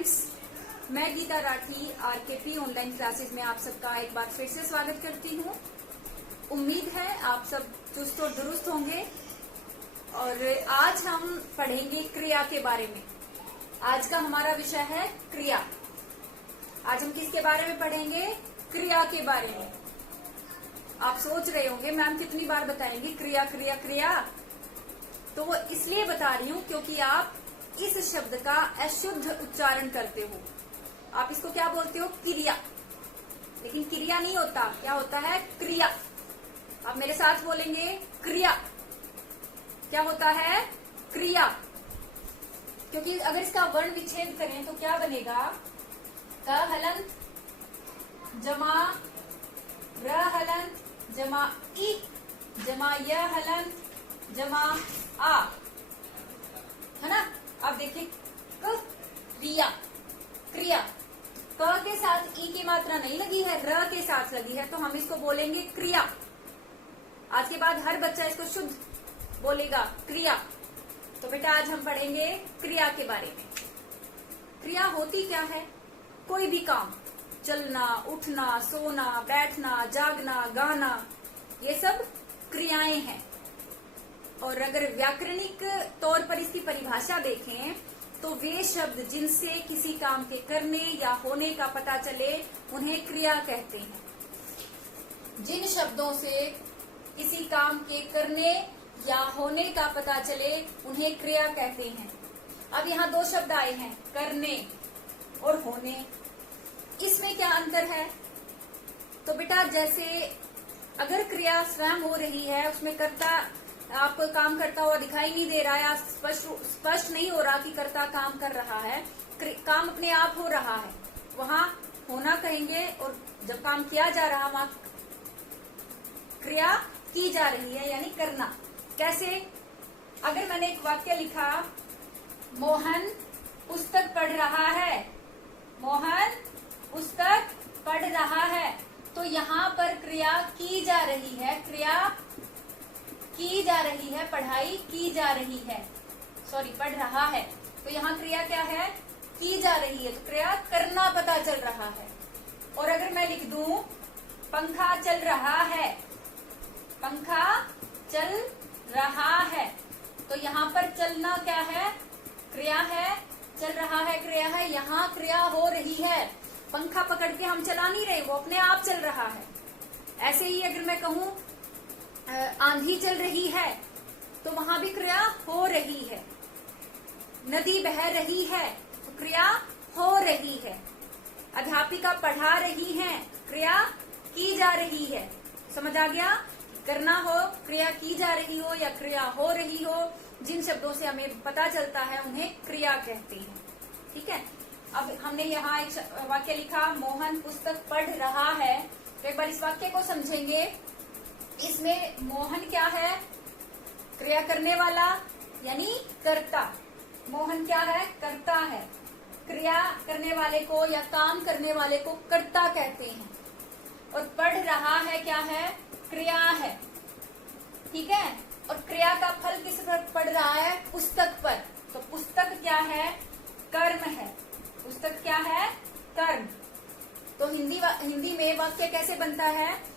Friends, मैं Gita Rathi आरकेपी online classes में आप सबका एक बार फिर से स्वागत करती हूँ। उम्मीद है आप सब चुस्त और दुरुस्त होंगे और आज हम पढ़ेंगे क्रिया के बारे में। आज का हमारा विषय है क्रिया। आज हम किसके बारे में पढ़ेंगे? क्रिया के बारे में। आप सोच रहे होंगे मैम कितनी बार बताएंगी क्रिया क्रिया क्रिया। तो वो इसलिए बता रही हूँ क्योंकि आप इस शब्द का अशुद्ध उच्चारण करते हो। आप इसको क्या बोलते हो? क्रिया। लेकिन क्रिया नहीं होता, क्या होता है? क्रिया। आप मेरे साथ बोलेंगे क्रिया। क्या होता है? क्रिया। क्योंकि अगर इसका वर्ण विच्छेद करें तो क्या बनेगा? क हलंत जमा र हलंत जमा ई जमा य हलंत जमा आ, है ना? अब देखिए क्रिया। क्रिया क के साथ ई की मात्रा नहीं लगी है, र के साथ लगी है, तो हम इसको बोलेंगे क्रिया। आज के बाद हर बच्चा इसको शुद्ध बोलेगा, क्रिया। तो बेटा आज हम पढ़ेंगे क्रिया के बारे में। क्रिया होती क्या है? कोई भी काम, चलना, उठना, सोना, बैठना, जागना, गाना, ये सब क्रियाएं हैं। और अगर व्याकरणिक तौर पर इसकी परिभाषा देखें तो वे शब्द जिनसे किसी काम के करने या होने का पता चले उन्हें क्रिया कहते हैं। जिन शब्दों से किसी काम के करने या होने का पता चले उन्हें क्रिया कहते हैं। अब यहाँ दो शब्द आए हैं, करने और होने। इसमें क्या अंतर है? तो बेटा जैसे अगर क्रिया स्वयं हो रही है, उसमें कर्ता आपको काम करता हुआ दिखाई नहीं दे रहा है, स्पष्ट नहीं हो रहा कि कर्ता काम कर रहा है, काम अपने आप हो रहा है, वहां होना कहेंगे। और जब काम किया जा रहा वहां क्रिया की जा रही है, यानी करना। कैसे? अगर मैंने एक वाक्य लिखा, मोहन पुस्तक पढ़ रहा है, मोहन पुस्तक पढ़ रहा है, तो यहाँ पर क्रिया की जा रही है, क्रिया की जा रही है, पढ़ाई की जा रही है, सॉरी पढ़ रहा है, तो यहाँ क्रिया क्या है? की जा रही है, तो क्रिया करना पता चल रहा है। और अगर मैं लिख दूं पंखा चल रहा है, पंखा चल रहा है, तो यहाँ पर चलना क्या है? क्रिया है, चल रहा है क्रिया है, यहाँ क्रिया हो रही है। पंखा पकड़ के हम चला नहीं रहे, वो अपने आप चल रहा है। ऐसे ही अगर मैं कहूं आंधी चल रही है, तो वहां भी क्रिया हो रही है। नदी बह रही है, तो क्रिया हो रही है। अध्यापिका पढ़ा रही है, क्रिया की जा रही है। समझ आ गया? करना हो, क्रिया की जा रही हो या क्रिया हो रही हो, जिन शब्दों से हमें पता चलता है उन्हें क्रिया कहते हैं। ठीक है। अब हमने यहाँ एक वाक्य लिखा, मोहन पुस्तक पढ़ रहा है, तो एक बार इस वाक्य को समझेंगे। इसमें मोहन क्या है? क्रिया करने वाला यानी कर्ता। मोहन क्या है? कर्ता है। क्रिया करने वाले को या काम करने वाले को कर्ता कहते हैं। और पढ़ रहा है क्या है? क्रिया है। ठीक है। और क्रिया का फल किस पर पड़ रहा है? पुस्तक पर। तो पुस्तक क्या है? कर्म है। पुस्तक क्या है? कर्म। तो हिंदी में वाक्य कैसे बनता है?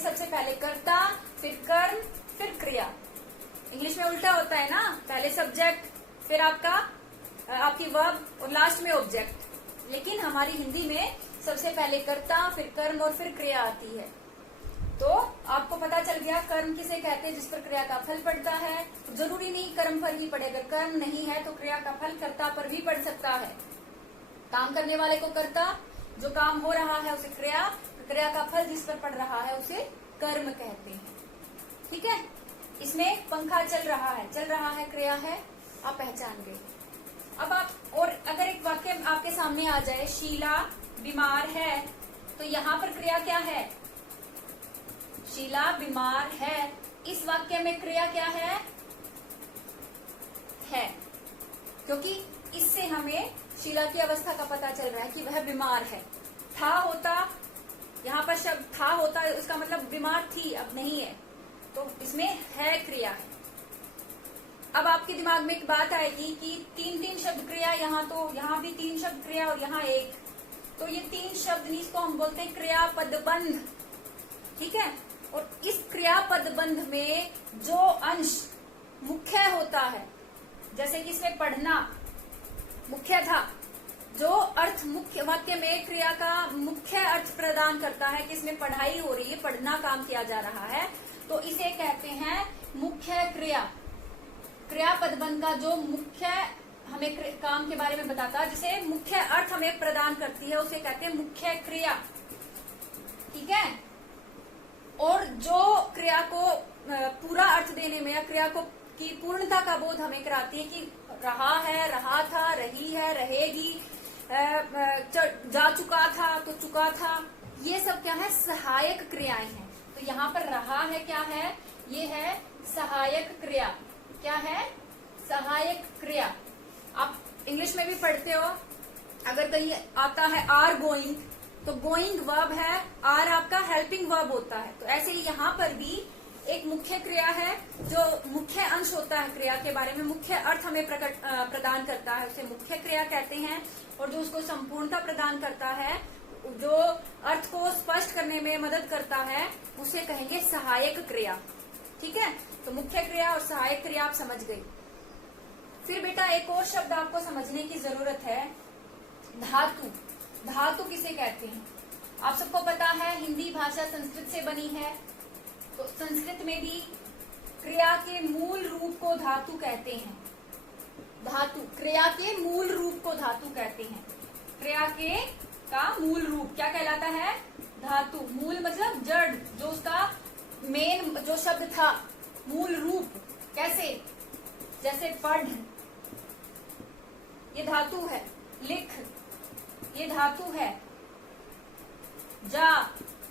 सबसे पहले कर्ता, फिर कर्म, फिर क्रिया। इंग्लिश में उल्टा होता है ना, पहले सब्जेक्ट, फिर आपकी वर्ब और लास्ट में ऑब्जेक्ट। लेकिन हमारी हिंदी में सबसे पहले कर्ता, फिर कर्म और फिर क्रिया आती है। तो आपको पता चल गया कर्म किसे कहते हैं? जिस पर क्रिया का फल पड़ता है। जरूरी नहीं कर्म पर ही पड़े, अगर कर्म नहीं है तो क्रिया का फल कर्ता पर भी पड़ सकता है। काम करने वाले को कर्ता, जो काम हो रहा है उसे क्रिया, क्रिया का फल जिस पर पड़ रहा है उसे कर्म कहते हैं। ठीक है। इसमें पंखा चल रहा है क्रिया है, आप पहचान गए। अब आप और अगर एक वाक्य आपके सामने आ जाए, शीला बीमार है, तो यहाँ पर क्रिया क्या है? शीला बीमार है। इस वाक्य में क्रिया क्या है? क्योंकि इससे हमें शीला की अवस्था का पता चल रहा है कि वह बीमार है। था होता, यहाँ पर शब्द था होता, उसका मतलब बीमार थी, अब नहीं है, तो इसमें है क्रिया है। अब आपके दिमाग में एक बात आएगी कि 3-3 शब्द क्रिया, यहाँ भी 3 शब्द क्रिया और यहाँ एक, तो ये 3 शब्द नहीं, इसको हम बोलते हैं क्रियापदबंध। ठीक है, और इस क्रियापदबंध में जो अंश मुख्य होता है, जैसे कि इसमें पढ़ना मुख्य था, जो अर्थ मुख्य वाक्य में क्रिया का मुख्य अर्थ प्रदान करता है कि इसमें पढ़ाई हो रही है, पढ़ना काम किया जा रहा है, तो इसे कहते हैं मुख्य क्रिया। क्रियापदबंध का जो मुख्य हमें काम के बारे में बताता है, जिसे मुख्य अर्थ हमें प्रदान करती है, उसे कहते हैं मुख्य क्रिया। ठीक है, और जो क्रिया को पूरा अर्थ देने में या क्रिया को की पूर्णता का बोध हमें कराती है कि रहा है, रहा था, रही है, रहेगी, जा चुका था तो चुका था, ये सब क्या है, सहायक क्रियाएं हैं। तो यहाँ पर रहा है क्या है, ये है सहायक क्रिया। क्या है, सहायक क्रिया। आप इंग्लिश में भी पढ़ते हो, अगर कहीं आता है आर गोइंग, तो गोइंग वर्ब है, आर आपका हेल्पिंग वर्ब होता है। तो ऐसे ही यहाँ पर भी एक मुख्य क्रिया है, जो मुख्य अंश होता है क्रिया के बारे में, मुख्य अर्थ हमें प्रदान करता है, उसे मुख्य क्रिया कहते हैं। और जो उसको संपूर्णता प्रदान करता है, जो अर्थ को स्पष्ट करने में मदद करता है, उसे कहेंगे सहायक क्रिया। ठीक है, तो मुख्य क्रिया और सहायक क्रिया आप समझ गई। फिर बेटा एक और शब्द आपको समझने की जरूरत है, धातु। धातु किसे कहते हैं? आप सबको पता है हिंदी भाषा संस्कृत से बनी है, तो संस्कृत में भी क्रिया के मूल रूप को धातु कहते हैं। धातु, क्रिया के मूल रूप को धातु कहते हैं। क्रिया के का मूल रूप क्या कहलाता है? धातु। मूल मतलब जड़, जो उसका मेन जो शब्द था, मूल रूप। कैसे? जैसे पढ़, ये धातु है। लिख, ये धातु है। जा,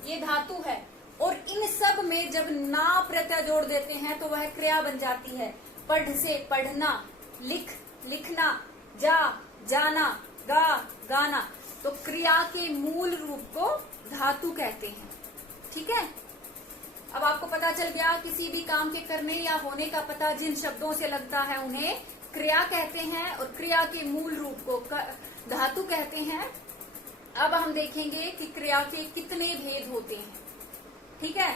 ये धातु है। और इन सब में जब ना प्रत्यय जोड़ देते हैं तो वह क्रिया बन जाती है। पढ़ से पढ़ना, लिख लिखना, जा जाना, गा गाना। तो क्रिया के मूल रूप को धातु कहते हैं। ठीक है, अब आपको पता चल गया किसी भी काम के करने या होने का पता जिन शब्दों से लगता है उन्हें क्रिया कहते हैं, और क्रिया के मूल रूप को धातु कहते हैं। अब हम देखेंगे कि क्रिया के कितने भेद होते हैं। ठीक है,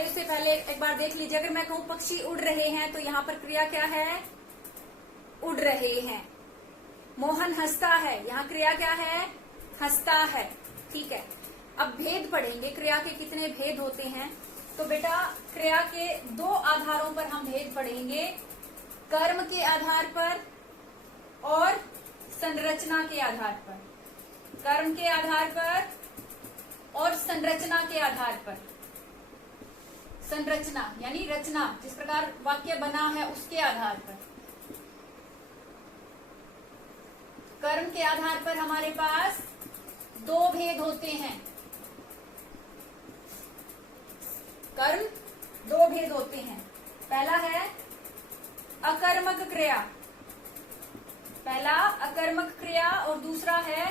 उससे पहले एक बार देख लीजिए। अगर मैं कहूं पक्षी उड़ रहे हैं, तो यहाँ पर क्रिया क्या है? उड़ रहे हैं। मोहन हंसता है, यहाँ क्रिया क्या है? हंसता है। ठीक है, अब भेद पढ़ेंगे, क्रिया के कितने भेद होते हैं। तो बेटा क्रिया के 2 आधारों पर हम भेद पढ़ेंगे, कर्म के आधार पर और संरचना के आधार पर। कर्म के आधार पर और संरचना के आधार पर। संरचना यानी रचना, जिस प्रकार वाक्य बना है उसके आधार पर। कर्म के आधार पर हमारे पास 2 भेद होते हैं। कर्म 2 भेद होते हैं। पहला है अकर्मक क्रिया। पहला अकर्मक क्रिया और दूसरा है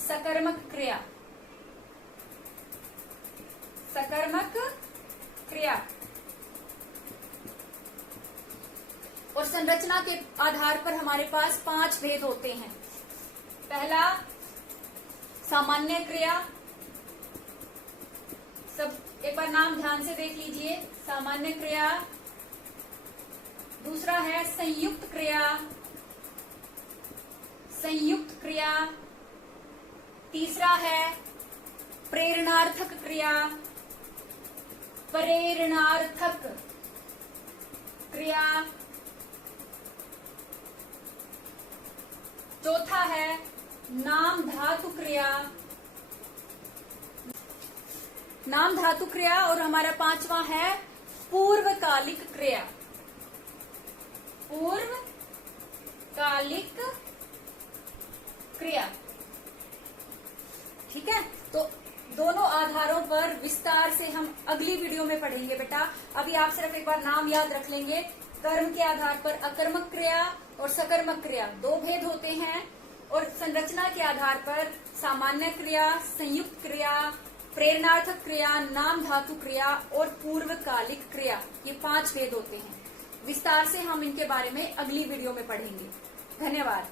सकर्मक क्रिया। सकर्मक क्रिया। और संरचना के आधार पर हमारे पास 5 भेद होते हैं। पहला सामान्य क्रिया, सब एक बार नाम ध्यान से देख लीजिए। सामान्य क्रिया। दूसरा है संयुक्त क्रिया। संयुक्त क्रिया। तीसरा है प्रेरणार्थक क्रिया। प्रेरणार्थक क्रिया। चौथा है नाम धातु क्रिया। नाम धातु क्रिया। और हमारा 5वां है पूर्वकालिक क्रिया। पूर्वकालिक क्रिया। ठीक है, तो दोनों आधारों पर विस्तार से हम अगली वीडियो में पढ़ेंगे बेटा। अभी आप सिर्फ एक बार नाम याद रख लेंगे। कर्म के आधार पर अकर्मक क्रिया और सकर्मक क्रिया 2 भेद होते हैं, और संरचना के आधार पर सामान्य क्रिया, संयुक्त क्रिया, प्रेरणार्थक क्रिया, नाम धातु क्रिया और पूर्वकालिक क्रिया, ये 5 भेद होते हैं। विस्तार से हम इनके बारे में अगली वीडियो में पढ़ेंगे। धन्यवाद।